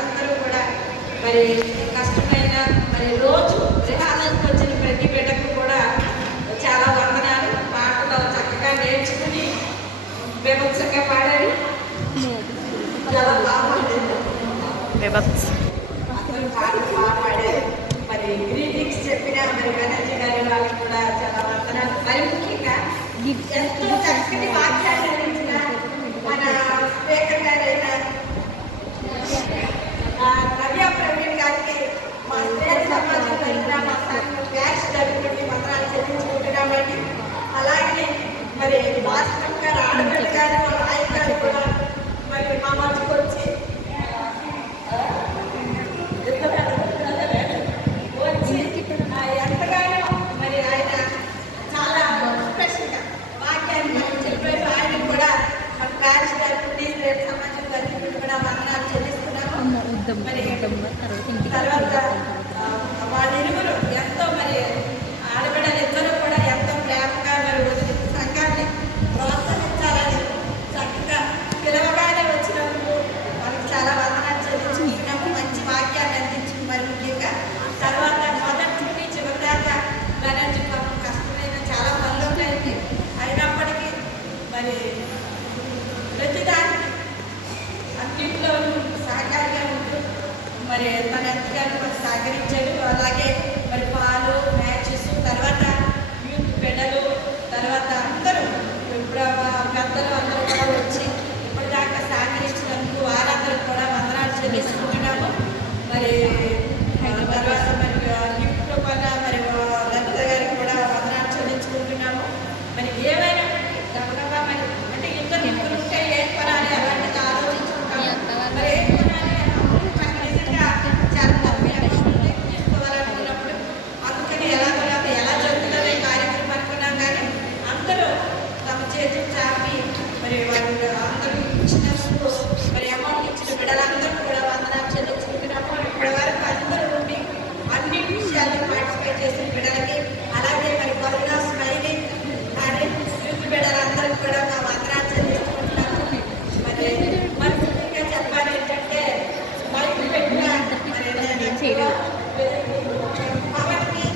అందరూ కూడా మరి కష్టమైన మరి రోజు గృహాలకు వచ్చిన ప్రతి బిడ్డకు కూడా చాలా వందనాలు. పాటలు చక్కగా నేర్చుకుని విభత్సంగా పాడారు, చాలా బాగా అందరూ పాటలు బాగా పాడారు. మరి గ్రీటింగ్స్ చెప్పిన మరి బెనర్జీ గారి వాళ్ళకి కూడా చాలా వందనాలు. మరి ముఖ్యంగా ఎంతో చక్కటి వాక్యాలు అందించిన మన స్పీకర్ గారైన నవ్య ప్రవీణ్ గారికి మా స్త్రీ సమాజం తరఫున మా సంఘం బ్యాచ్ తరఫున వందనాలు చెల్లించుకుంటున్నామండి. అలాగే మరి భాస్కర్ గారు ఆడబిడ్డ గారు ఆయన గారు కూడా మరి మా మధ్యకు వచ్చి ఎంతగానో మరి ఆయన చాలా స్పెషల్గా వాక్యాన్ని మనం చెప్పారు. ఆయన కూడా మన బ్యాచ్ తరఫున సమాజం తరఫున కూడా వందనాలు చెల్లిస్తున్నాము. మరి తర్వాత వాళ్ళిరువురు ఎంతో మరి ఆడబిడ్డలు ఇద్దరు కూడా ఎంతో ప్రేమగా మరి సంఘాన్ని ప్రోత్సహించాలని చక్కగా పిలవగానే వచ్చినందుకు మనకు చాలా వందనాలు చెల్లించుకుంటున్నాము. మంచి వాక్యాన్ని అందించింది. మరి ముఖ్యంగా తర్వాత మొదటి నుండి చివరి దాకా బెనర్జీ పాపం కష్టమైన చాలా పనులు ఉంటాయి. అయినప్పటికీ మరి ప్రతిదానికి అన్నింటిలో సహకారిగా ఉంటూ మరి తన ఎంతగానో మరి సహకరించాడు. అలాగే మరి పాలు మ్యాచెస్ తర్వాత యూత్ బిడ్డలు తర్వాత అందరూ ఇప్పుడు పెద్దలు అందరూ కూడా వచ్చి ఇప్పటిదాకా సహకరించినందుకు వారందరూ కూడా వందనాలు చెల్లించుకుంటున్నాము. మరి తర్వాత మరి గిఫ్ట్ వల్ల మరి లలిత గారికి కూడా వందనాలు చెల్లించుకుంటున్నాము. మరి ఏమైనా గబగబా మరి అంటే ఇద్దరు ఉంటే ఏం కొనాలి అలాంటిది ఆలోచించుకుంటాము. మరి ఏం కొనాలి నిజంగా చాలా తీసుకోవాలనుకున్నప్పుడు అందుకని ఎలా కొనాలి ఎలా జరుగుతుంది కార్యక్రమం అనుకున్నాం. కానీ అందరూ తమ చేతులు చాపి మరి వాళ్ళు అందరూ ఇచ్చినందుకు మరి అమౌంట్ ఇచ్చిన బిడ్డలందరూ కూడా వందనాలు చెల్లించుకుంటున్నాము. ఇప్పటి వరకు అందరూ ఉండి అన్ని విషయాల్లో పార్టిసిపేట్ చేసిన బిడ్డలకి అలాగే మరి కొద్దిగా స్మైలింగ్ కానీ యూత్ బిడ్డలందరూ కూడా మా వందనాలు చెల్లించుకుంటున్నాము. మరి మరి ముఖ్యంగా చెప్పాలి ఏంటంటే మైక్ పెట్టిన పవన్కి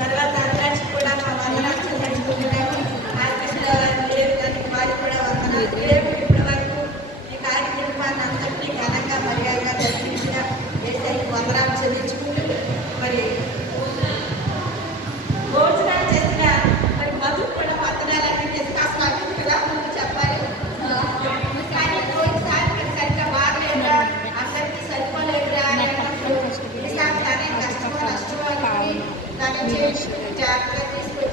తర్వాత అందరికీ కూడా మా వందనాలు చెల్లించుకుంటున్నాము. ఆర్కెస్ట్రా లేదు కానీ వారికి కూడా వందనాలు లేవు. ఇప్పటి వరకు ఈ కార్యక్రమాన్ని అందరినీ ఘనంగా మర్యాదగా జరిపించిన దేశానికి వందనాలు చెల్లించుకుంటూ మరి భోజనాలు చేసిన మరి మధు కూడా వందనాలన్నీ డిస్కస్ కదా ముందు చెప్పాలి. కానీ ఒకసారి మరి సరిగ్గా బాగలేదురా అందరికీ సరిపోలేదురా అని అన్నప్పుడు ఈసారి కానీ కష్టమో నష్టమో అని దాన్ని చేసి జాగ్రత్తగా తీసుకుని